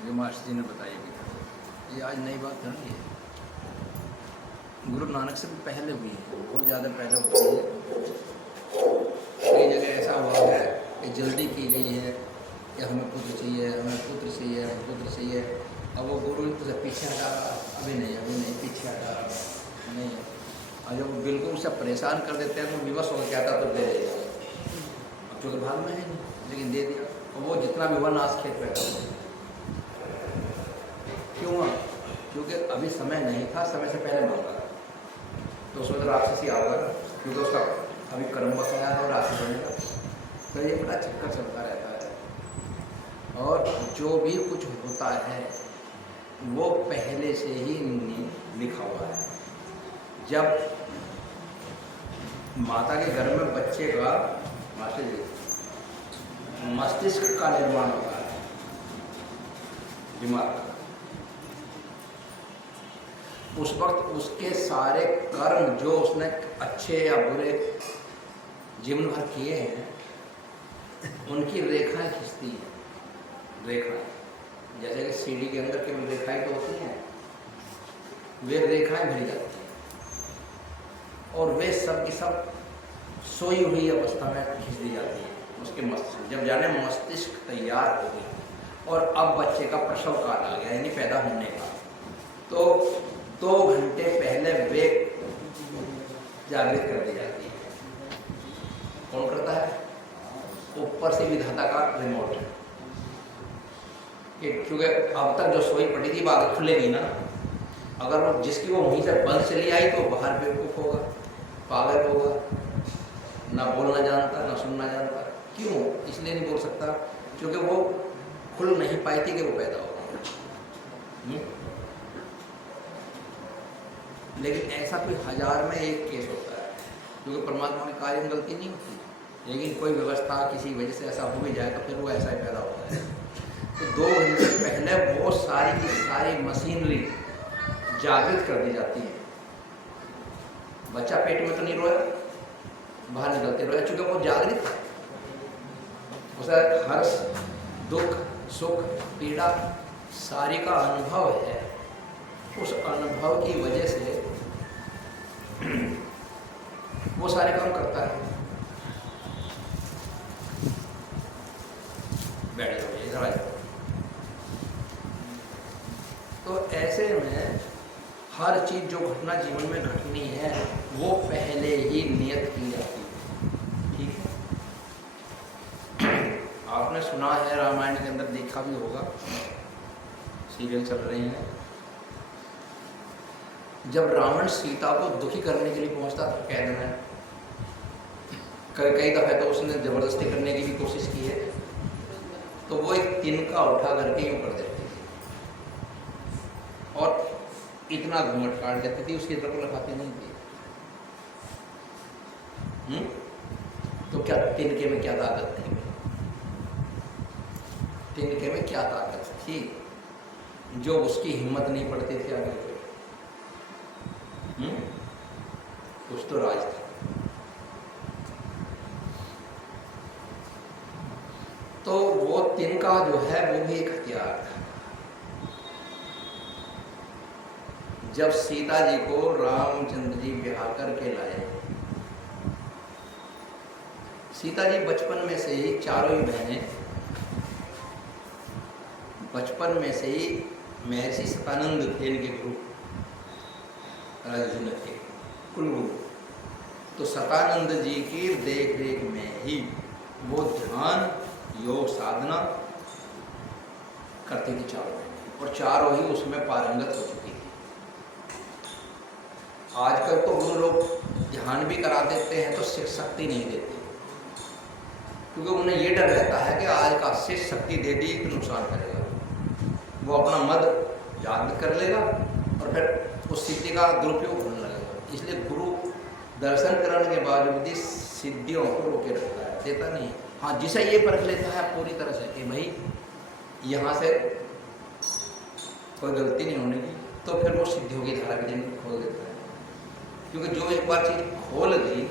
जो मास्टर जी ने बताई भी था, ये आज नई बात नहीं है, गुरु नानक से भी पहले हुई है, बहुत ज़्यादा पहले होती है। कई जगह ऐसा हुआ है कि जल्दी की गई है कि हमें पुत्र चाहिए, हमें पुत्र चाहिए, हमें पुत्र चाहिए। अब वो गुरु से पीछे हटा रहा, अभी नहीं पीछे हटा रहा, नहीं। और जब बिल्कुल उसे परेशान कर देते हैं तो विवश हो कहता तो दे देगा, अब जो भाग में है नहीं, लेकिन दे दिया। और वो जितना भी हुआ नाश खेत बैठा हुआ। क्यों? क्योंकि अभी समय नहीं था, समय से पहले मांगा तो उसमें तो राक्षसी आएगा, क्योंकि उसका अभी कर्म बसाया है और राक्षस बनेगा। तो ये बड़ा चक्कर चलता रहता है। और जो भी कुछ होता है वो पहले से ही लिखा हुआ है। जब माता के गर्भ में बच्चे का मस्तिष्क का निर्माण होता है, दिमाग का, उस वक्त उसके सारे कर्म जो उसने अच्छे या बुरे जीवन भर किए हैं उनकी रेखाएं खींचती हैं। रेखाएं जैसे कि सीढ़ी के अंदर केवल रेखाएं तो होती हैं, वे रेखाएं भरी जाती हैं और वे सब की सब सोई हुई अवस्था में खींच दी जाती है उसके मस्तिष्क। जब जाने मस्तिष्क तैयार हो गया और अब बच्चे का प्रसव काल आ गया, यानी पैदा होने का, तो 2 घंटे पहले वे जागृत कर दी जाती है। कौन करता है? ऊपर से विधाता का रिमोट है। क्योंकि अब तक जो सोई पड़ी थी बात खुलेगी ना, अगर वो जिसकी वो वहीं से बंद चली आई तो बाहर बेवकूफ होगा, पागल होगा, ना बोलना जानता, ना सुनना जानता। क्यों? इसलिए नहीं बोल सकता क्योंकि वो खुल नहीं पाई थी कि वो पैदा होगा। लेकिन ऐसा कोई 1000 में 1 केस होता है, क्योंकि परमात्मा के कार्य में गलती नहीं होती, लेकिन कोई व्यवस्था किसी वजह से ऐसा हो भी जाए तो फिर वो ऐसा ही पैदा होता है। तो 2 घंटे पहले वो सारी की सारी मशीनरी जागृत कर दी जाती है। बच्चा पेट में तो नहीं रोया, बाहर निकलते रोया, चूंकि वो जागृत है। उसे हर्ष, दुख, सुख, पीड़ा सारी का अनुभव है। उस अनुभव की वजह से वो सारे काम करता है। बैठ जाओ, इधर आ जाओ। तो ऐसे में हर चीज जो घटना जीवन में घटनी है वो पहले ही नियत की जाती है। ठीक है? आपने सुना है, रामायण के अंदर देखा भी होगा, सीरियल चल रहे हैं, जब रावण सीता को दुखी करने के लिए पहुंचता था कैद में, कई दफे तो उसने जबरदस्ती करने की भी कोशिश की है, तो वो एक तिनका उठा करके यूं कर देती थी और इतना घूंघट काट देती थी, उसकी तरफ लगाती नहीं थी। तो क्या तिनके में क्या ताकत थी? तिनके में क्या ताकत थी जो उसकी हिम्मत नहीं पड़ती थी आगे? कुछ तो राज था। तो वो तिनका जो है वो भी एक हथियार था। जब सीता जी को रामचंद्र जी ब्याह करके लाए, सीता जी बचपन में से ही, चारों ही बहनें बचपन में से ही महर्षि सतानंद थे इनके गुरु, राजन थे कुलगुरु। तो सतानंद जी की देख रेख में ही वो ध्यान योग साधना करती थी चारों, और चारों ही उसमें पारंगत हो चुकी थी। आजकल तो गुरु लोग ध्यान भी करा देते हैं तो शिष्य शक्ति नहीं देते, क्योंकि उन्हें ये डर रहता है कि आज का शिष्य शक्ति दे दी तो नुकसान करेगा, वो अपना मद याद कर लेगा और फिर उस सिद्धि का दुरुपयोग होने लगेगा। इसलिए गुरु दर्शन करने के बावजूद भी सिद्धियों को रोके रखता है, देता नहीं है। हाँ, जिसे ये परख लेता है पूरी तरह से कि भाई यहाँ से कोई गलती नहीं होने की, तो फिर वो सिद्धियों की धारा भी खोल देता है। क्योंकि जो एक बार चीज खोल गई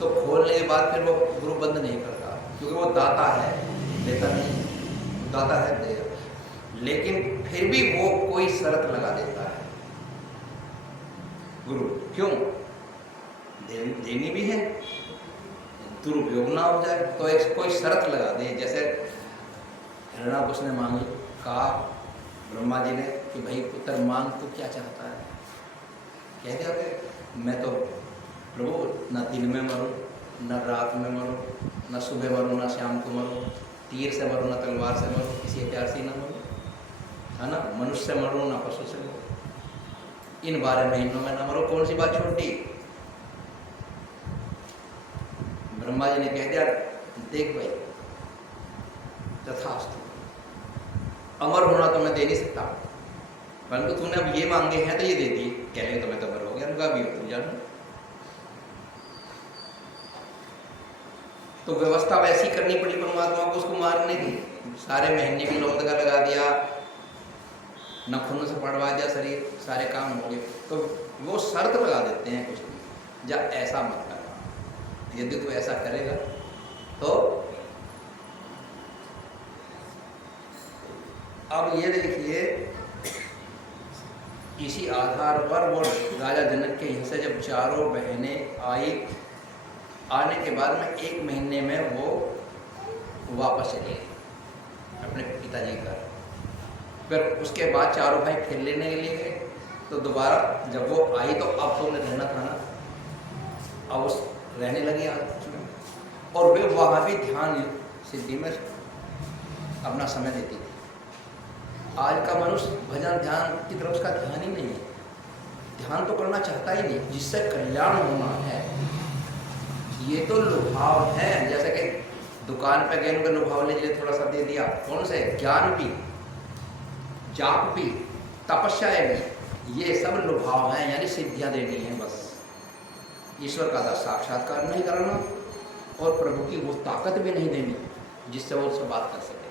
तो खोलने के बाद फिर वो गुरु बंद नहीं करता, क्योंकि वो दाता है, देता नहीं। दाता है, देगा। लेकिन फिर भी वो कोई शर्त लगा देता है गुरु, क्यों? देनी भी है, दुरुपयोग ना हो जाए, तो एक कोई शर्त लगा दे। जैसे हिरण्याकुश ने मांगी, कहा ब्रह्मा जी ने कि भाई पुत्र मांग, तो क्या चाहता है? कह दिया कि मैं तो प्रभु न दिन में मरूं, न रात में मरूं, न सुबह मरूं, न शाम को मरूं, तीर से मरूं, न तलवार से मरूं, किसी हथियार से न मरूं, है ना, मनुष्य से मरूं, न पशु से मरूं, इन 12 महीनों में न मरूं। कौन सी बात छोटी? ब्रह्मा जी ने कह दिया, देख भाई तथास्तु, अमर होना तो मैं दे नहीं सकता, परंतु तूने अब ये मांगे हैं तो ये दे दिए। कहने तो मैं तो अमर हो गया, उनका भी हो, तुम जानो। तो व्यवस्था वैसी करनी पड़ी परमात्मा को उसको मारने की। सारे महीने की लोंदगा लगा दिया, नखूनों से पड़वा दिया शरीर, सारे काम हो गए। तो वो शर्त लगा देते हैं कुछ, जा ऐसा मत करना, यदि तू ऐसा करेगा तो। अब ये देखिए, इसी आधार पर वो राजा जनक के यहाँ से जब चारों बहनें आई, आने के बाद में 1 महीने में वो वापस चले गए अपने पिताजी का। फिर उसके बाद चारों भाई फिर लेने के लिए गए, तो दोबारा जब वो आई तो अब तो उन्हें रहना था ना, अब उस रहने लगी आपस में, और वे वहाँ भी ध्यान सिद्धि में अपना समय देती थी। आज का मनुष्य भजन ध्यान की तरफ उसका ध्यान ही नहीं है, ध्यान तो करना चाहता ही नहीं, जिससे कल्याण होना है। ये तो लुभाव है, जैसे कि दुकान पे गए उनका लुभाव ले लिए, थोड़ा सा दे दिया। कौन से? ज्ञान भी, जाप भी, तपस्या भी, ये सब लुभाव हैं, यानी सिद्धियां देनी है बस। ईश्वर का साक्षात्कार नहीं करना और प्रभु की वो ताकत भी नहीं देनी जिससे वो उससे बात कर सके।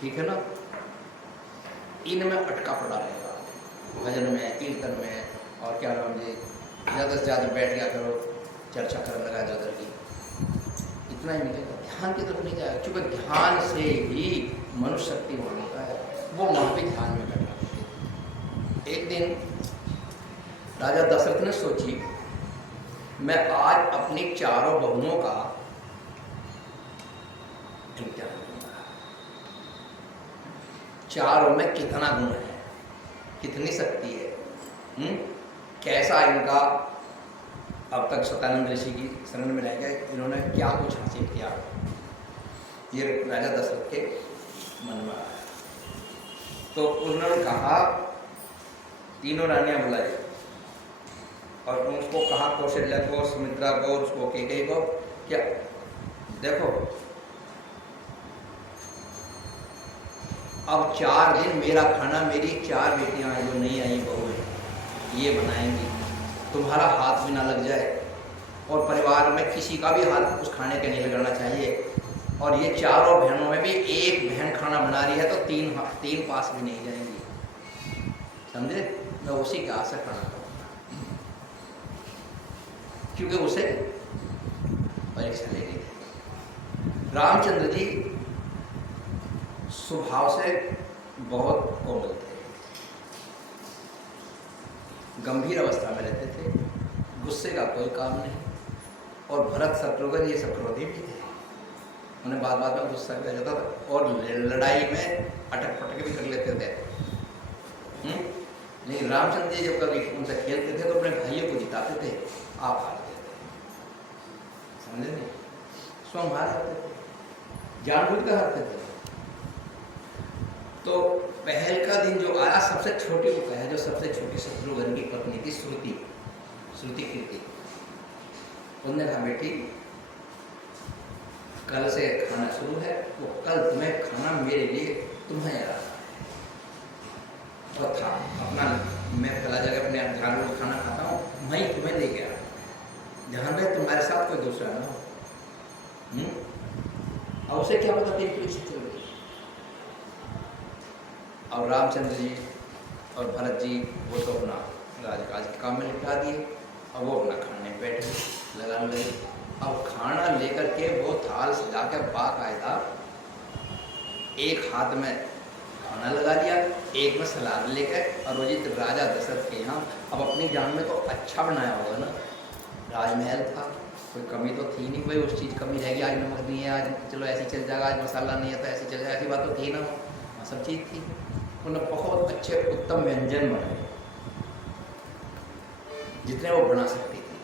ठीक है ना? इनमें अटका पड़ा रहेगा, भजन में, कीर्तन में, और क्या नाम जी, ज़्यादा से ज़्यादा बैठ गया करो, चर्चा करने लगा ज़्यादा की, इतना ही मिलेगा, ध्यान की तरफ नहीं जाएगा। क्योंकि ध्यान से ही मनुष्य शक्तिवान होता है, वो वहाँ पे ध्यान में बैठा। एक दिन राजा दशरथ ने सोची, मैं आज अपनी चारों बहुओं का इम्तिहान लूंगा, चारों में कितना गुण है, कितनी शक्ति है, कैसा इनका अब तक सतानंद ऋषि की शरण में रह गए, इन्होंने क्या कुछ हासिल किया, ये राजा दशरथ के मन में आया। तो उन्होंने कहा, तीनों रानियां बुलाई और उसको कहा, कौशल्या को, सुमित्रा को, उसको कैकेयी को, क्या देखो अब 4 दिन मेरा खाना मेरी 4 बेटियां हैं जो नहीं आई बहू हैं, ये बनाएंगी, तुम्हारा हाथ भी ना लग जाए, और परिवार में किसी का भी हाथ उस खाने के नहीं लगना चाहिए। और ये चारों बहनों में भी एक बहन खाना बना रही है तो 3 पास भी नहीं जाएंगी, समझे? मैं उसी के आस से खाना खाऊंगा, क्योंकि उसे परीक्षा ले गई थी। रामचंद्र जी स्वभाव से बहुत कोमल थे, गंभीर अवस्था में रहते थे, गुस्से का कोई काम नहीं। और भरत शत्रुघ्न ये सब क्रोधी भी थे, उन्हें बात बात में गुस्सा भी आ जाता था, और लड़ाई में अटक पटक भी कर लेते थे। लेकिन रामचंद्र जी जब कभी उनसे खेलते थे तो अपने भाइयों को जिताते थे, आप हारते थे, समझे नहीं? स्वयं हार जाते थे, जानबूझ कर हारते थे। तो पहल का दिन जो आया, सबसे छोटी को कहा, जो सबसे छोटी शत्रुघ्न की पत्नी थी, श्रुति कीर्ति, उन्होंने कहा, बेटी कल से खाना शुरू है, वो कल तुम्हें खाना मेरे लिए तुम्हें याद है। और था अपना, मैं पहला जगह अपने घर में खाना खाता हूँ, मैं तुम्हें लेके आया, ध्यान रहे तुम्हारे साथ कोई दूसरा ना हो। और उसे क्या पता तेरी परीक्षा चल रही। और रामचंद्र जी और भरत जी वो तो अपना राजकाज के काम में निपटा दिए, और वो अपना खाने बैठ गए, लगाने लगे। अब खाना लेकर के वो थाल सजा के बाकायदा एक हाथ में खाना लगा दिया, एक में सलाद लेकर, और वो जी राजा दशरथ के यहाँ अब अपनी जान में तो अच्छा बनाया होगा ना, राजमहल था, कोई कमी तो थी नहीं, भाई उस चीज़ कमी रहेगी, आज नमक नहीं है, आज चलो ऐसे चल जाएगा, आज मसाला नहीं है तो ऐसे चल जाएगा, ऐसी बात तो थी ना, सब चीज़ थी। उन्होंने बहुत अच्छे उत्तम व्यंजन बनाए जितने वो बना सकती थी,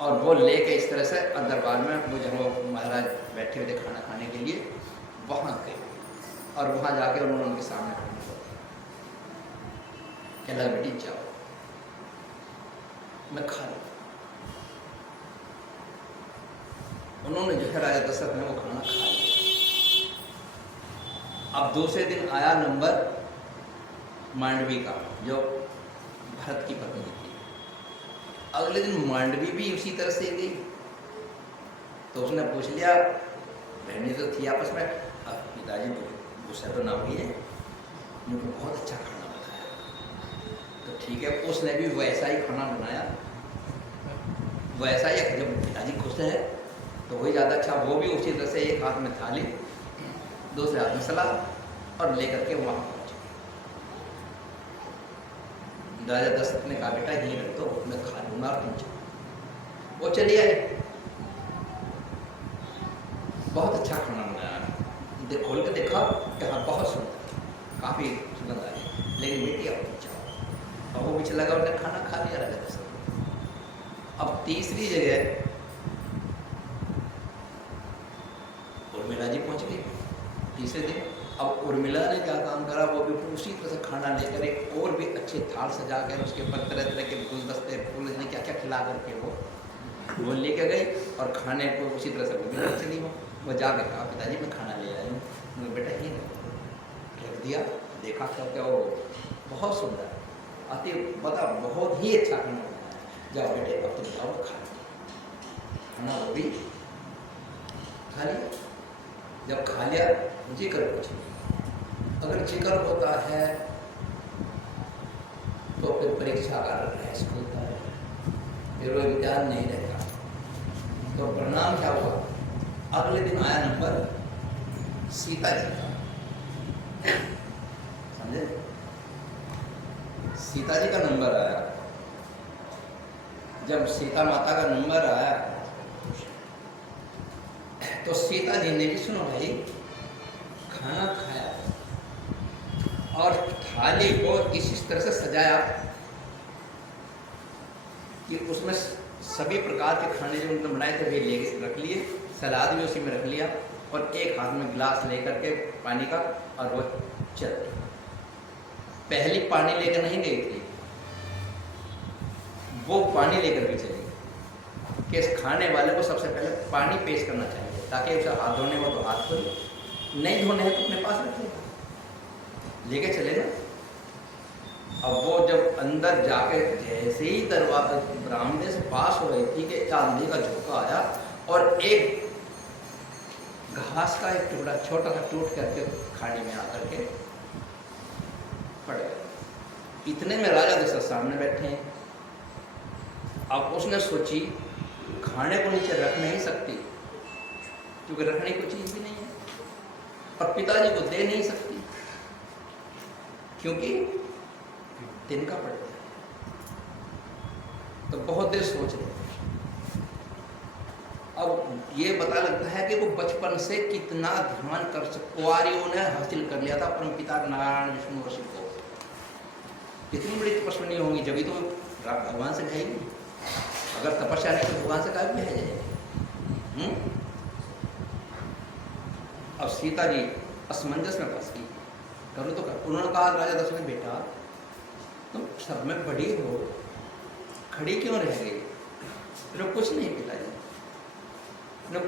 और वो लेके इस तरह से दरबार में वो जब वो महाराज बैठे हुए थे खाना खाने के लिए, वहाँ गए और वहाँ जाके उन्होंने उनके सामने खाना खाया। क्या लगा बेटी जाओ, मैं खा लूँ। उन्होंने जो है राजा दशरथ ने वो खाना खा लिया। अब दूसरे दिन आया नंबर मांडवी का, जो भरत की पत्नी थी। अगले दिन मांडवी भी उसी तरह से गई, तो उसने पूछ लिया, बहनें तो थी आपस में, अब पिताजी तो गुस्सा तो ना हुई है, उनको बहुत अच्छा खाना बनाया, तो ठीक है, उसने भी वैसा ही खाना बनाया, वैसा ही। जब पिताजी खुश है तो वही ज़्यादा अच्छा, वो भी उसी तरह से एक हाथ में थाली, दूसरे हाथ में सलाद, और लेकर के वहाँ पहुँचे। राजा दशरथ ने कहा बेटा यहीं रख दो, मैं खा लूँगा और तुम चलो। वो चली आई, बहुत अच्छा खाना बनाया, खोल के देखा कि हाँ बहुत सुंदर, काफ़ी सुगंध आ रही, लेकिन बेटी अब तुम जाओ। और वो पीछे लगा, उसने खाना खा लिया राजा दशरथ। अब तीसरी जगह उर्मिला जी पहुंच गई तीसरे दिन। अब उर्मिला ने क्या काम करा, वो भी उसी तरह से खाना लेकर एक और भी अच्छे थाल सजा कर उसके ऊपर तरह तरह के गुलदस्ते फूल ने क्या क्या खिला करके वो लेकर गई, और खाने को उसी तरह से वो भी चली। वो जाकर कहा पिताजी मैं खाना ले आई हूँ। बेटा ही रख दिया, देखा क्या वो बहुत सुंदर, अति बता बहुत ही अच्छा खाना बनाया, जाओ बेटे अब तुम जाओ खा खाना, वो भी खा लिया। जब खा लिया, जिक्र कुछ नहीं, अगर जिक्र होता है तो फिर परीक्षा का रहस्य होता है, फिर वो विज्ञान नहीं रहता। तो परिणाम क्या हुआ, अगले दिन आया नंबर सीता जी का, समझे, सीता जी का नंबर आया। जब सीता माता का नंबर आया तो सीता जी ने भी, सुनो भाई, खाना खाया और थाली को इस तरह से सजाया कि उसमें सभी प्रकार के खाने जो उन्होंने बनाए थे वे ले रख लिए, सलाद भी उसी में रख लिया, और एक हाथ में गिलास लेकर के पानी का, और वो चल पहली पानी लेकर नहीं गई थी, वो पानी लेकर भी चली कि इस खाने वाले को सबसे पहले पानी पेश करना चाहिए, ताकि उसे हाथ धोने हो तो हाथ धोए, नहीं धोने हैं तो अपने पास रख लेके चले ना। अब वो जब अंदर जाके जैसे ही दरवाजे बरामदे से पास हो रही थी कि आंधी का झोंका आया और एक घास का एक टुकड़ा छोटा सा टूट करके खाड़ी में आकर के पड़ गया। इतने में राजा दशरथ सामने बैठे हैं। अब उसने सोची खाने को नीचे रख नहीं सकती क्योंकि रखने की चीज भी नहीं है, और पिताजी को दे नहीं सकती क्योंकि दिन का पड़ गया। तो बहुत देर सोच रहे। अब ये पता लगता है कि वो बचपन से कितना ध्यान कर कुंवारियों ने हासिल कर लिया था परम पिता नारायण विष्णु और शिव को। कितनी बड़ी तपस्विनी होंगी, जब भी तो भगवान से कहेगी। अगर तपस्या नहीं तो भगवान से कहा भी है जाएगी। अब सीता जी असमंजस में फंस गई, करो तो कर। उन्होंने कहा राजा दशरथ बेटा तुम सब में बड़ी हो, खड़ी क्यों रह गई? कुछ नहीं पिताजी,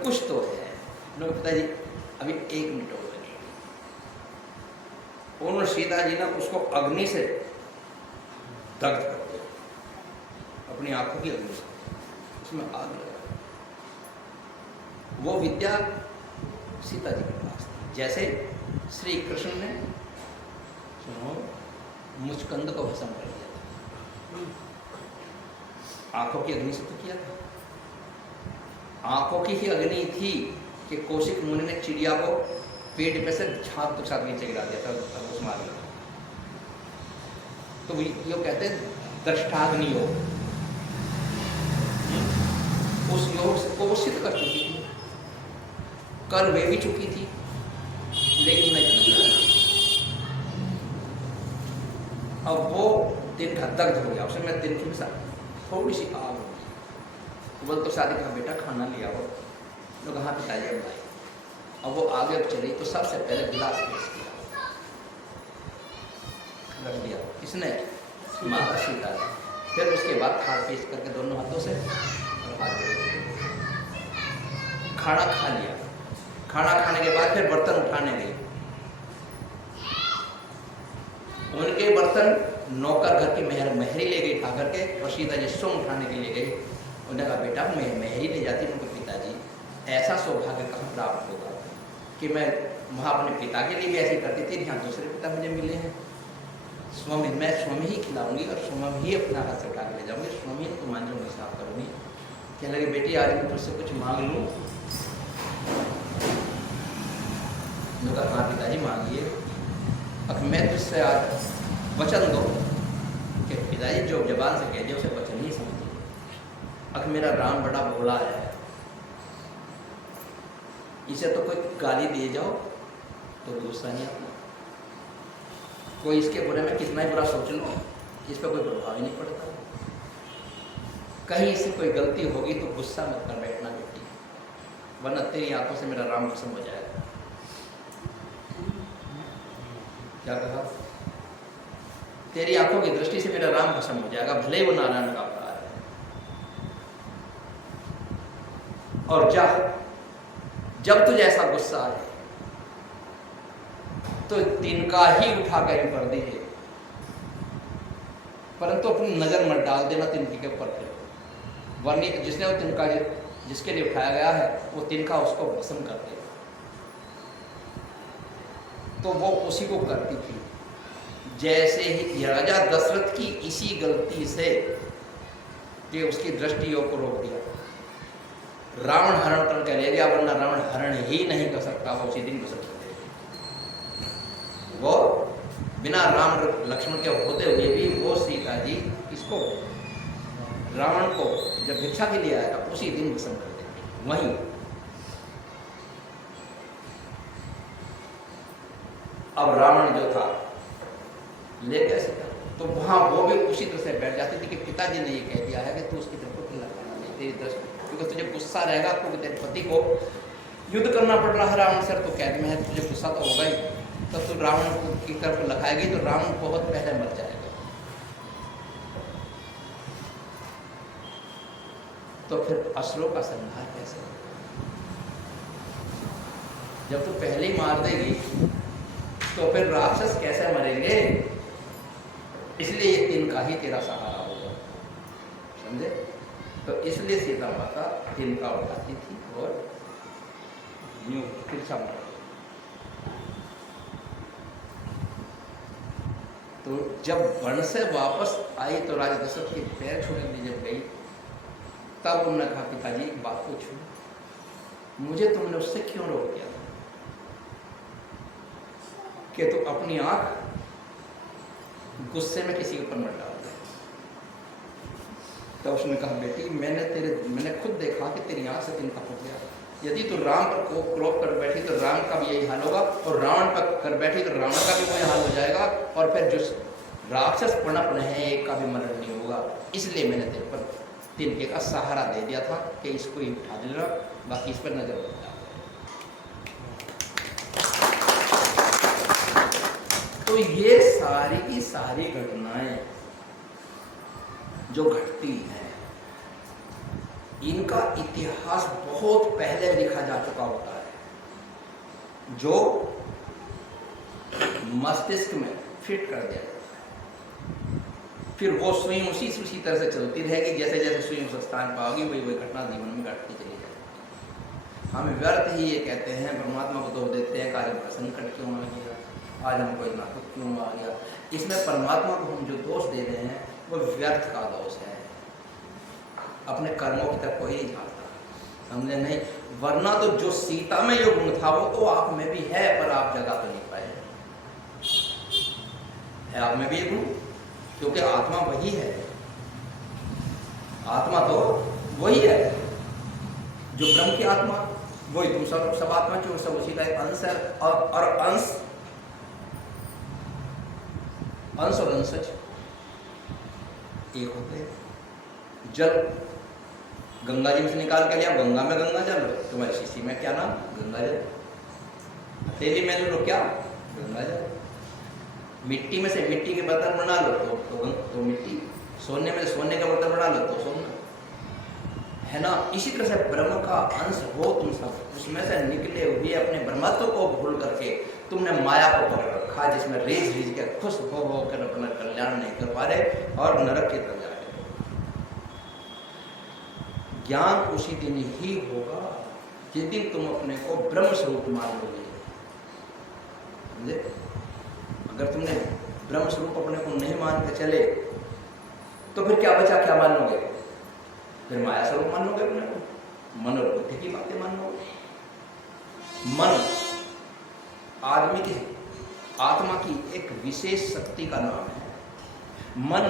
कुछ तो है। पिताजी अभी 1 मिनट और लगे। उन्होंने सीता जी ने उसको अग्नि से दग्ध कर दिया, अपनी आंखों की अग्नि से, उसमें आग लगा। वो विद्या सीता जी के पास थी। जैसे श्री कृष्ण ने सुनो मुचकंद को भस्म कर दिया था, आंखों की अग्नि से तो किया था। आंखों की ही अग्नि थी कि कौशिक मुनि ने चिड़िया को पेट पे से छाप के साथ नीचे गिरा दिया था, उस मार लिया। तो ये कहते हैं दृष्टाग्नि योग। उस योग को वो सिद्ध कर चुकी थी, कर वे भी चुकी थी, लेकिन मैं जन्म लिया। अब वो दिन का दग्ध हो गया, उसमें दिन की थोड़ी सी आग हो गई। बोल तो शादी का बेटा खाना लिया हो, तो कहाँ पिताजी अब भाई। अब वो आगे चली तो सबसे पहले गिलास पेश किया, रख दिया किसने, माता सीता ने। फिर उसके बाद थाल पेश करके दोनों हाथों से खाना खा लिया। खाना खाने के बाद फिर बर्तन उठाने गई। उनके बर्तन नौकर घर की मेहरी ले गई खा करके, और सीता जी स्वयं उठाने के लिए गई। उन्होंने कहा बेटा मैं मेहरी ले जाती हूँ, पिताजी ऐसा सौभाग्य कहाँ प्राप्त होगा कि मैं वहाँ अपने पिता के लिए भी ऐसी करती थी, यहाँ दूसरे पिता मुझे मिले हैं। स्वयं मैं स्वयं ही खिलाऊंगी और स्वयं ही अपना हाथ से उठा के ले जाऊँगी, स्वयं ही तो मांझूंगी, साफ करूँगी। कहने लगे बेटी आज मैं तुझसे कुछ मांग लूँ। कहा हाँ पिताजी मांगिए। अब मैं तुझसे आज वचन दो कि पिताजी जो जबान से कह दिया उसे वचन ही समझिए। अब मेरा राम बड़ा भोला है, इसे तो कोई गाली दे जाओ तो गुस्सा नहीं आता, कोई इसके बुरे में कितना ही बुरा सोच लो इस पर कोई प्रभाव ही नहीं पड़ता। कहीं इससे कोई गलती होगी तो गुस्सा मत कर बैठना बेटी, वरना तेरी आंखों से मेरा राम भस्म हो जाएगा। क्या कहा, तेरी आंखों की दृष्टि से मेरा राम भस्म हो जाएगा, भले ही वो नारायण का अवतार है। और जब तुझे ऐसा गुस्सा आए तो तिनका ही उठा कर कर दीजिए, परंतु अपनी नजर मत डाल देना तिनके के ऊपर, वरनी जिसने वो तिनका जिसके लिए उठाया गया है वो तिनका उसको भस्म कर दे। तो वो उसी को करती थी। जैसे ही राजा दशरथ की इसी गलती से कि उसकी दृष्टि योग को रोक दिया, रावण हरण करके ले गया, वरना रावण हरण ही नहीं कर सकता, वो उसी दिन भस्म कर देगा। वो बिना राम लक्ष्मण के होते हुए भी वो सीता जी इसको रावण को जब भिक्षा के लिए आएगा उसी दिन भस्म कर देगी। वहीं अब रावण जो था ले गया सीता, तो वहां वो भी उसी तरह से बैठ जाती थी कि पिताजी ने ये कह दिया है कि तू उसकी तरफ को लगाना नहीं, तेरी दृष्टि, क्योंकि तुझे गुस्सा रहेगा तो तेरे पति को युद्ध करना पड़ रहा है रावण से, तो कैद में है, तुझे गुस्सा तो होगा ही, तब तो रावण की तरफ लगाएगी तो रावण बहुत पहले मर जाएगा। तो फिर असुरों का संहार कैसे होगा? जब तू पहले ही मार देगी तो फिर राक्षस कैसे मरेंगे? इसलिए ये तिनका ही तेरा सहारा होगा, समझे? तो इसलिए सीता माता तिनका उठाती थी और यूं तिरछा मारती। तो जब वन से वापस आई तो राजा दशरथ के पैर छूने के लिए जब गई, तब उन्होंने कहा पिताजी एक बात पूछूं, मुझे तुमने उससे क्यों रोक दिया था कि तू अपनी आंख गुस्से में किसी के ऊपर मत डाल दे? तो उसने कहा बेटी मैंने खुद देखा कि तेरी आंख से तिनका फूट गया। यदि तू राम पर क्रोध कर बैठी तो राम का भी यही हाल होगा, और रावण पर कर बैठी तो रावण का भी वही हाल हो जाएगा, और फिर जो राक्षस पनप रहे हैं एक का भी मरण नहीं होगा। इसलिए मैंने तेरे पर तिनके का सहारा दे दिया था कि इसको ही उठा देना, बाकी इस पर नजर मत डाल। तो ये सारी की सारी घटनाएं जो घटती हैं इनका इतिहास बहुत पहले लिखा जा चुका होता है, जो मस्तिष्क में फिट कर दिया जाता है। फिर वो स्वयं उसी तरह से चलती रहेगी, जैसे जैसे स्वयं स्थान पाओगी वही वही घटना जीवन में घटती चली जाएगी। हम व्यर्थ ही ये कहते हैं, परमात्मा को दोष देते हैं, कार्य का संकट क्यों आ गया, आज हमको इतना दुख क्यों आ गया। इसमें परमात्मा को हम जो दोष दे रहे हैं वो व्यर्थ का दोष है, अपने कर्मों की तरफ कोई नहीं झाँकता। हमने नहीं, वरना तो जो सीता में जो गुण था वो तो आप में भी है, पर आप जगा तो नहीं पाए। है आप में भी ये गुण, क्योंकि आत्मा वही है, आत्मा तो वही है जो ब्रह्म की आत्मा, वही तुम सब आत्मा जो सब उसी का एक अंश है। और अंश और अंशज एक होते हैं। जल गंगा जी में से निकाल के लिया, गंगा में गंगा जल, तुम्हारी शीशी में क्या नाम, गंगा जल। हथेली में लो क्या, गंगा जल। मिट्टी में से मिट्टी के बर्तन बना लो तो मिट्टी, सोने में से सोने का बर्तन बना लो तो सोना, है ना। इसी तरह से ब्रह्म का अंश हो तुम सब, उसमें से निकले हुए अपने ब्रह्मत्व को भूल करके तुमने माया को पकड़ रखा, जिसमें रेज रीझ के खुश हो कर अपना कल्याण नहीं कर पा रहे और नरक की तरफ जा रहे। ज्ञान उसी दिन ही होगा जिस दिन तुम अपने को ब्रह्म स्वरूप मान लोगे। समझे? अगर तुमने ब्रह्म स्वरूप अपने को नहीं मान के चले तो फिर क्या बचा, क्या मान लोगे? फिर माया स्वरूप मान लोगे अपने को, मन और बुद्धि की बातें मान लोगे। मन आदमी की, आत्मा की एक विशेष शक्ति का नाम है। मन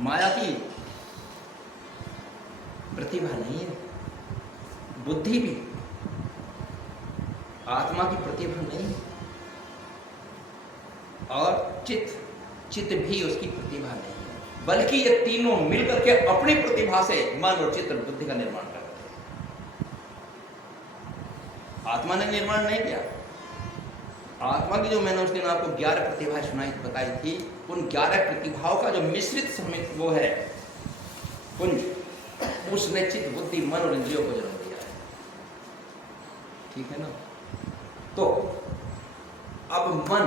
माया की प्रतिभा नहीं है, बुद्धि भी आत्मा की प्रतिभा नहीं है, और चित्त भी उसकी प्रतिभा नहीं है, बल्कि ये तीनों मिलकर के अपनी प्रतिभा से मन और चित्त और बुद्धि का निर्माण करते हैं। आत्मा ने निर्माण नहीं किया। आत्मा की जो मैंने उस दिन आपको 11 प्रतिभाएं सुनाई बताई थी, उन 11 प्रतिभाओं का जो मिश्रित समित वो है पुंज, उसने चित्त बुद्धि मन और इंद्रियों को जन्म दिया है। ठीक है ना। तो अब मन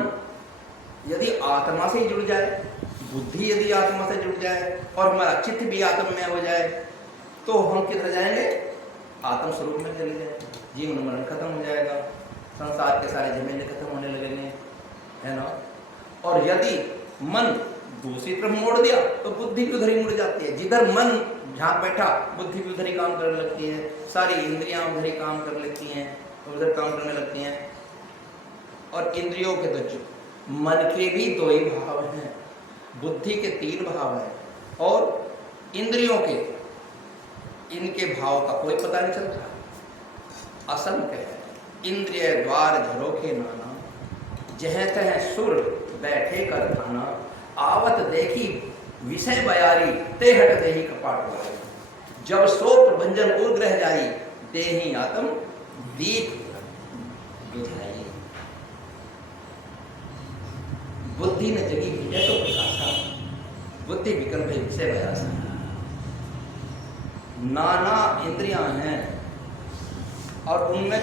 यदि आत्मा से ही जुड़ जाए, बुद्धि यदि आत्मा से जुड़ जाए और हमारा चित्त भी आत्म में हो जाए, तो हम किधर जाएंगे? आत्म स्वरूप में चले जाएंगे, जीवन मरण खत्म हो जाएगा, संसार के सारे झमेले खत्म होने लगेंगे, है ना। और यदि मन दूसरी तरफ मोड़ दिया तो बुद्धि भी उधर ही मुड़ जाती है। जिधर मन झांक बैठा बुद्धि भी उधर ही काम करने लगती है, सारी इंद्रियां उधर ही काम कर लेती हैं, उधर काम करने लगती हैं। और इंद्रियों के तो मन के भी 2 ही भाव हैं, बुद्धि के 3 भाव हैं, और इंद्रियों के इनके भाव का कोई पता नहीं चलता। असंख्य है इंद्रिय द्वार झरोखे नाना, जह तह सुर बैठे कर थाना, आवत देखी विषय बयारी, ते हट देही कपाट वारी, जब सो प्रभंजन उग्रह जाई, देही आत्म दीप बुझाई। बुद्धि ने जगी है तो प्रकाशा, बुद्धि विकल्प है विषय बयासा। नाना इंद्रियां हैं और उनमें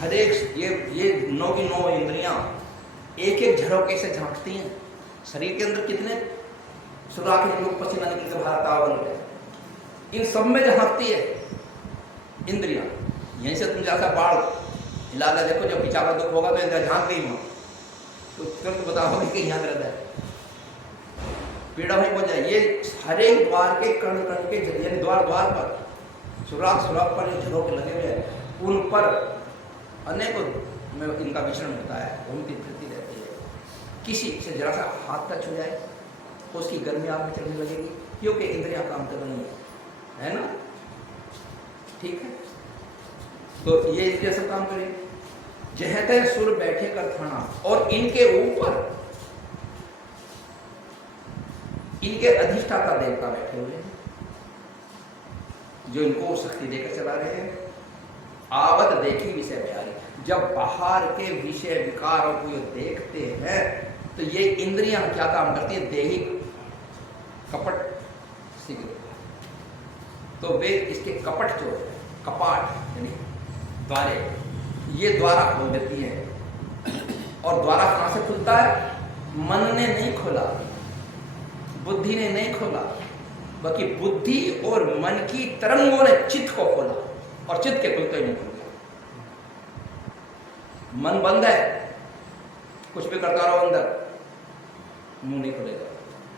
हर एक ये 9 की 9 इंद्रियां एक एक झरोके से झांकती हैं। शरीर के अंदर कितने सुराख लोग पसीना निकल के बाहर तावल है, इन सब में झांकती है इंद्रियां। यहीं से तुम जाकर बाढ़ हिला कर देखो, जब पीछा का दुख होगा तो इंद्रिया झांक गई वहां, तो तुरंत बताओगे कि यहाँ दर्द है, पीड़ा में हो जाए। ये हर एक द्वार के कण कण के यानी द्वार द्वार पर सुराख पर जो झरोके लगे हुए हैं, उन पर अनेकों में इनका विचरण होता है, घूमती फिरती रहती है। किसी से जरा सा हाथ टच हो जाए तो उसकी गर्मी आग में चढ़ने लगेगी, क्योंकि इंद्रियां काम कर रही है ना। ठीक है, तो ये इंद्रियां सब काम करेंगे। जहते सुर बैठे कर थाना, और इनके ऊपर इनके अधिष्ठाता देवता बैठे हुए हैं, जो इनको शक्ति देकर चला रहे हैं। आवत देखी विषय प्यारी, जब बाहर के विषय विकारों को देखते हैं तो ये इंद्रियां क्या काम करती है? देही कपट शीघ्र, तो वे इसके कपट जो कपाट यानी द्वारे, ये द्वारा खोल देती हैं। और द्वारा कहां से खुलता है? मन ने नहीं खोला, बुद्धि ने नहीं खोला, बल्कि बुद्धि और मन की तरंगों ने चित्त को खोला, और चित्त के खुलते ही नहीं खुल गया। मन बंद है, कुछ भी करता रहो अंदर, मुंह नहीं खुलेगा।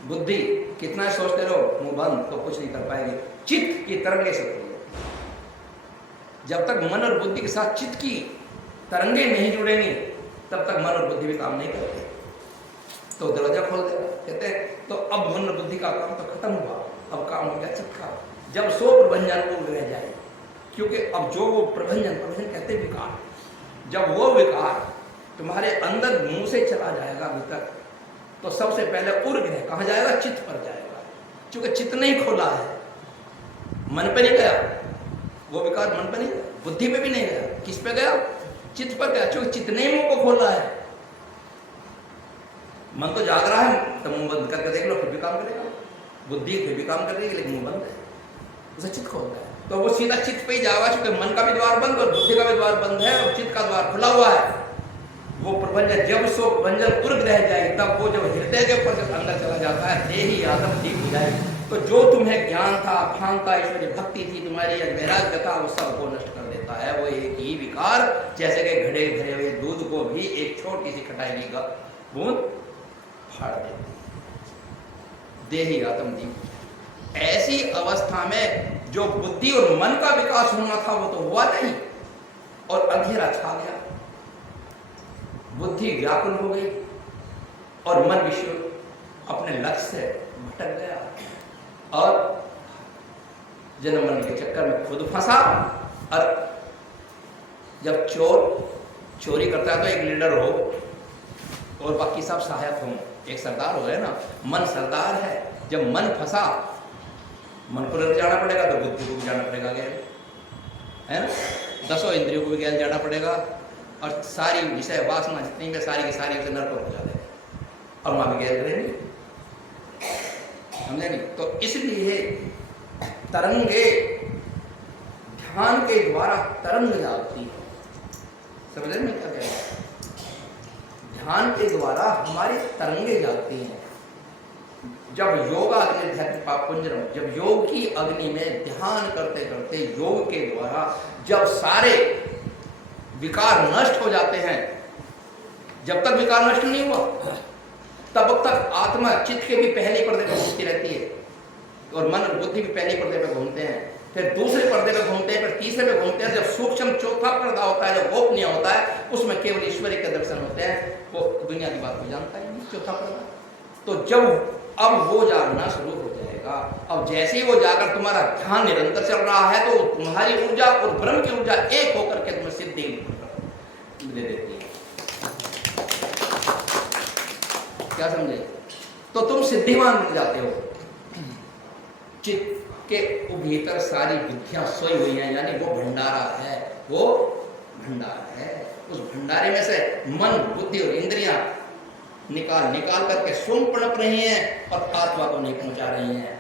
बुद्धि कितना सोचते रहो, मुंह बंद, तो कुछ नहीं कर पाएगी। चित्त की तरंगे से खुलेगा। जब तक मन और बुद्धि के साथ चित्त की तरंगे नहीं जुड़ेंगी तब तक मन और बुद्धि भी काम नहीं करते। तो दरवाजा खोल देगा, कहते हैं तो अब मन और बुद्धि का काम तो खत्म हुआ, अब काम हो गया चित्त का। जब सो प्रभंजन को रह जाए, क्योंकि अब जो वो प्रभंजन कहते हैं विकार, जब वो विकार तुम्हारे अंदर मुंह से चला जाएगा भीतर, तो सबसे पहले उर्ग्रह कहाँ जाएगा? चित्त पर जाएगा। क्योंकि चित्त नहीं खोला है, मन पे नहीं गया वो विकार, मन पे नहीं गया, बुद्धि पे भी नहीं गया, किस पे गया? चित्त पर गया। क्योंकि चित्त ने मुंह को खोला है। मन तो जाग रहा है तो मुंह बंद करके देख लो फिर भी काम करेगा, बुद्धि फिर भी काम कर रही है लेकिन मुंह बंद है, उसे चित्त खोलता है तो वो सीधा चित्त पे ही जाएगा। क्योंकि मन का भी द्वार बंद और बुद्धि का भी द्वार बंद है और चित्त का द्वार खुला हुआ है। वो प्रबंधन जब सो प्रबंधन उर्ग रह जाए तब वो जब हृदय के ऊपर जब अंदर चला जाता है, देही आदम ठीक हो जाए, तो जो तुम्हें ज्ञान था, भान था, ईश्वरीय भक्ति थी, तुम्हारी वैराग्य था, वो सब को नष्ट कर देता है। वो एक ही विकार, जैसे कि घड़े भरे हुए दूध को भी एक छोटी सी खटाई की बूंद फाड़ देती है। देही आत्म दीप। ऐसी अवस्था में जो बुद्धि और मन का विकास होना था वो तो हुआ नहीं और अंधेरा छा गया, बुद्धि व्याकुल हो गई और मन विषय अपने लक्ष्य से भटक गया और जन्म मरण के चक्कर में खुद फंसा। और जब चोर चोरी करता है तो एक लीडर हो और बाकी सब सहायक हो, एक सरदार हो, है ना, मन सरदार है। जब मन फंसा, मन को लेकर जाना पड़ेगा तो बुद्धि को भी जाना पड़ेगा गैल, है ना, 10 इंद्रियों को भी गैल जाना पड़ेगा और सारी विषय वासना जितनी में सारी की सारी उसे नरक हो जाते और वहां भी गैल रहेंगे, समझे नहीं? तो इसलिए तरंगे ध्यान के द्वारा तरंग जाती है, समझ में क्या कह रहा है? ध्यान के द्वारा हमारी तरंगे जाती हैं। जब योगा पुंजरम, जब योग की अग्नि में ध्यान करते करते योग के द्वारा जब सारे विकार नष्ट हो जाते हैं, जब तक विकार नष्ट नहीं हुआ तब तक आत्मा चित्त के भी पहले पर्दे पर घूमती रहती है और मन और बुद्धि भी पहले पर्दे पर घूमते हैं, फिर दूसरे पर्दे पर घूमते हैं, फिर तीसरे पे घूमते हैं। जब सूक्ष्म चौथा पर्दा होता है, जब गोपनीय होता है, उसमें केवल ईश्वरी के दर्शन होते हैं, वो दुनिया की बात को जानता ही नहीं चौथा पर्दा। तो जब अब वो जागना शुरू हो जाएगा, अब जैसे ही वो जाकर तुम्हारा ध्यान निरंतर चल रहा है तो तुम्हारी ऊर्जा और ब्रह्म की ऊर्जा एक होकर के तुम्हें सिद्धि दे देती है। क्या समझे? तो तुम सिद्धिमान बन जाते हो। चित्त के भीतर सारी बुद्धियां सोई हुई हैं, यानी वो भंडारा है, वो भंडारा है। उस भंडारे में से मन, बुद्धि और इंद्रियां निकाल करके स्वयं पनप रही हैं और आत्मा को नहीं पहुंचा रही हैं।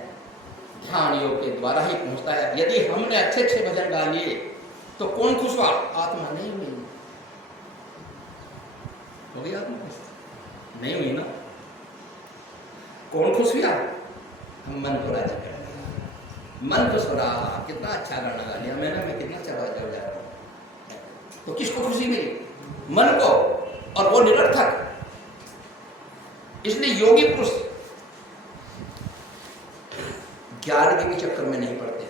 ध्यान योग के द्वारा ही पहुंचता है। यदि हमने अच्छे अच्छे भजन गा लिए तो कौन खुश हुआ? आत्मा नहीं हुई, हो गई आत्मा नहीं हुई ना। कौन खुश हुआ? हम मन को राजी कर दिया, मन खुश हो रहा, कितना अच्छा गाना गा लिया मैंने, मैं कितना अच्छा राजा हो जा रहा हूं। तो किसको खुशी मिली? मन को, और वो निरर्थक। इसलिए योगी पुरुष ज्ञान के भी चक्कर में नहीं पड़ते।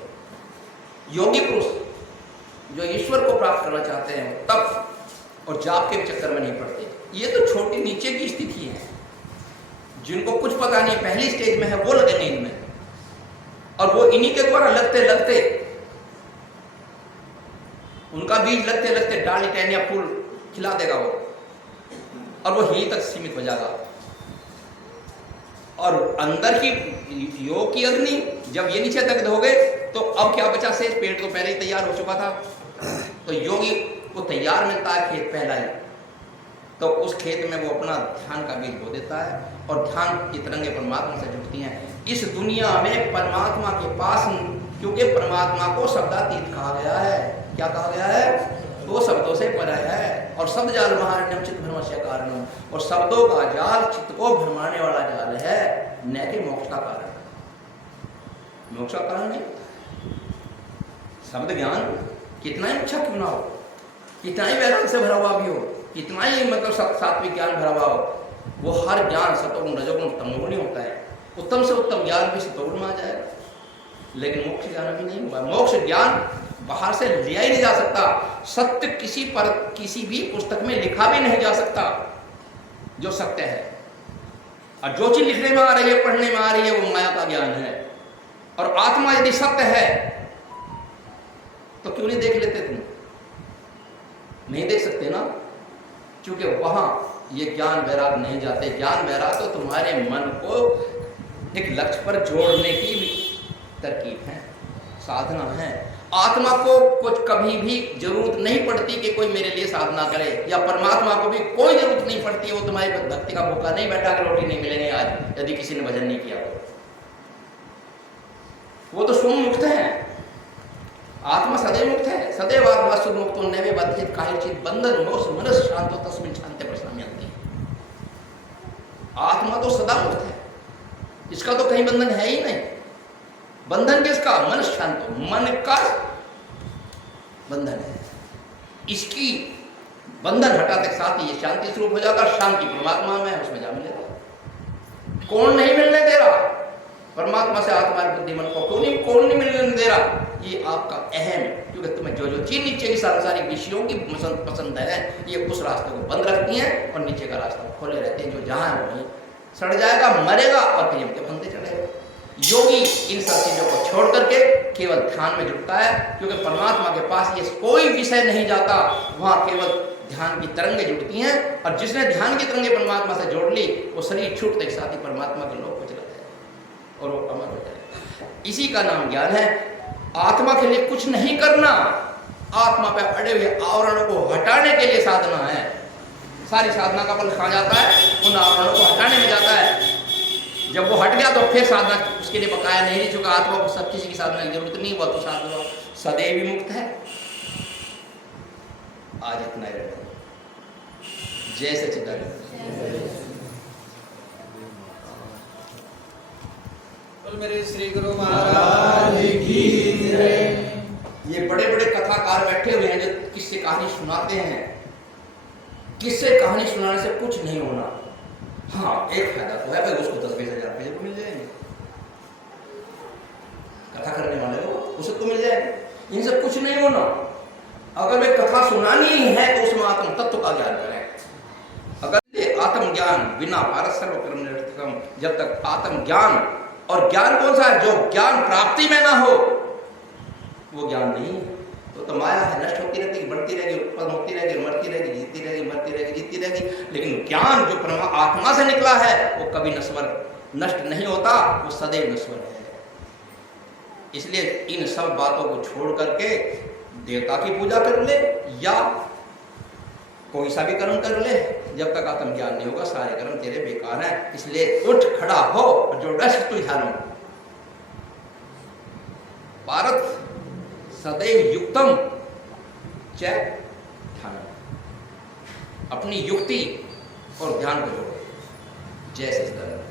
योगी पुरुष जो ईश्वर को प्राप्त करना चाहते हैं तप और जाप के भी चक्कर में नहीं पड़ते। ये तो छोटी नीचे की स्थिति है, जिनको कुछ पता नहीं, पहली स्टेज में है, वो लगे नींद में, और वो इन्हीं के द्वारा लगते लगते उनका बीज लगते लगते डाली टहनिया फूल खिला देगा वो, और वो यहीं तक सीमित हो जाएगा। और अंदर की योग की अग्नि जब ये नीचे तक हो गए तो अब क्या बचा? से पेड़ तो पहले ही तैयार हो चुका था, तो योगी को तैयार मिलता है खेत पहला ही, तो उस खेत में वो अपना ध्यान का बीज बो देता है और ध्यान की तरंगे परमात्मा से जुड़ती हैं। इस दुनिया में परमात्मा के पास, क्योंकि परमात्मा को शब्दातीत कहा गया है। क्या कहा गया है? दो शब्दों से परा है, और शब्द जाल महारण्यम चित्त भ्रमस्य कारणम, और शब्दों का जाल चित्त को भ्रमाने वाला जाल है, न कि मोक्ष का कारण। मोक्ष का कारण नहीं। शब्द ज्ञान कितना ही अच्छा क्यों ना हो, कितना ही वैराग्य से भरा हुआ भी हो, कितना ही मतलब सात्विक ज्ञान भरा हुआ हो, वो हर ज्ञान सतोगुण रजोगुण तमोगुण ही होता है। उत्तम से उत्तम ज्ञान भी सतोगुण में आ जाएगा, लेकिन मोक्ष ज्ञान भी नहीं हुआ। मोक्ष ज्ञान बाहर से लिया ही नहीं जा सकता। सत्य किसी भी पुस्तक में लिखा भी नहीं जा सकता जो सत्य है। और जो चीज लिखने में आ रही है, पढ़ने में आ रही है, वो माया का ज्ञान है। और आत्मा यदि सत्य है तो क्यों नहीं देख लेते तुम? नहीं देख सकते ना, क्योंकि वहां ये ज्ञान वैराग नहीं जाते। ज्ञान वैराग तो तुम्हारे मन को एक लक्ष्य पर जोड़ने की तरकीब है, साधना है। आत्मा को कुछ कभी भी जरूरत नहीं पड़ती कि कोई मेरे लिए साधना करे, या परमात्मा को भी कोई जरूरत नहीं पड़ती है। वो तुम्हारी भक्ति का भूखा नहीं बैठा कि रोटी नहीं मिलेगी आज यदि किसी ने भजन नहीं किया तो। वो तो स्वयं मुक्त है, आत्मा सदैव मुक्त है। सदैव आत्मा शुद्ध मुक्त होने में बंधित काहिचित बंधन मोक्ष मनस शांतो तस्मिन् शांते प्रश्नाम्यन्ति। आत्मा तो सदा मुक्त है, इसका तो कहीं बंधन है ही नहीं। बंधन किसका? मन शांत, मन का बंधन है। इसकी बंधन हटाते साथ ही ये शांति स्वरूप हो जाता। शांति परमात्मा में, उसमें जा मिलेगा। कौन नहीं मिलने दे रहा परमात्मा से आत्मा बुद्धि मन को? कौन नहीं मिलने दे रहा? ये आपका अहम, क्योंकि तुम्हें जो चीज नीचे की सांसारिक विषयों की पसंद है, ये उस रास्ते को बंद रखती हैं और नीचे का रास्ता खोले रहते हैं। जो जहां है वहीं सड़ जाएगा, मरेगा और फिर के फंदे चढ़ेगा। योगी इन सब चीजों को छोड़ करके केवल ध्यान में जुटता है, क्योंकि परमात्मा के पास ये कोई विषय नहीं जाता। वहां केवल ध्यान की तरंगें जुड़ती हैं, और जिसने ध्यान की तरंगें परमात्मा से जोड़ ली, वो शरीर छूटते साथ ही परमात्मा के लोक को चला जाए और वो अमर हो जाए। इसी का नाम ज्ञान है। आत्मा के लिए कुछ नहीं करना, आत्मा पे अड़े हुए आवरणों को हटाने के लिए साधना है। सारी साधना का फल कहाँ जाता है? उन आवरणों को हटाने में जाता है। जब वो हट गया तो फिर साधना उसके लिए बकाया नहीं, चूंकि आत्मा को सब किसी की साधना की जरूरत नहीं, वो तो साधना सदैव ही मुक्त है। आज इतना ही रहता। जय सच्चिदानंद। मेरे श्री गुरु महाराज की जय। ये बड़े बड़े कथाकार बैठे हुए हैं जो किससे कहानी सुनाते हैं। किससे कहानी सुनाने से कुछ नहीं होना। हाँ, एक फायदा तो है भाई, उसको 10-20 हजार रुपये जरूर मिल जाएंगे। कथा करने वाले को उसे तो मिल जाएंगे। इनसे कुछ नहीं होना। अगर वे कथा सुनानी ही है तो उसमें आत्म तत्व का ज्ञान करें। अगर ये आत्म ज्ञान बिना पारस सर्वकर्म निरर्थकम, जब तक आत्म ज्ञान, और ज्ञान कौन सा है? जो ज्ञान प्राप्ति में ना हो वो ज्ञान नहीं है। तो माया है, नष्ट होती रहती, बढ़ती रहेगी, उत्पन्न होती रहेगी, मरती रहेगी, जीती रहेगी, मरती रहेगी, जीती रहेगी। लेकिन ज्ञान जो परमात्मा आत्मा से निकला है वो कभी नष्ट नहीं होता, वो सदैव नश्वर है। इसलिए इन सब बातों को छोड़ करके देवता की पूजा कर ले या कोई सा भी कर्म कर ले, जब तक आत्म ज्ञान नहीं होगा सारे कर्म तेरे बेकार हैं। इसलिए उठ खड़ा हो और जो डस्ट तू ध्यान भारत सदैव युक्तम च ध्यान, अपनी युक्ति और ध्यान को जोड़ो। जय सच्चिदानंद।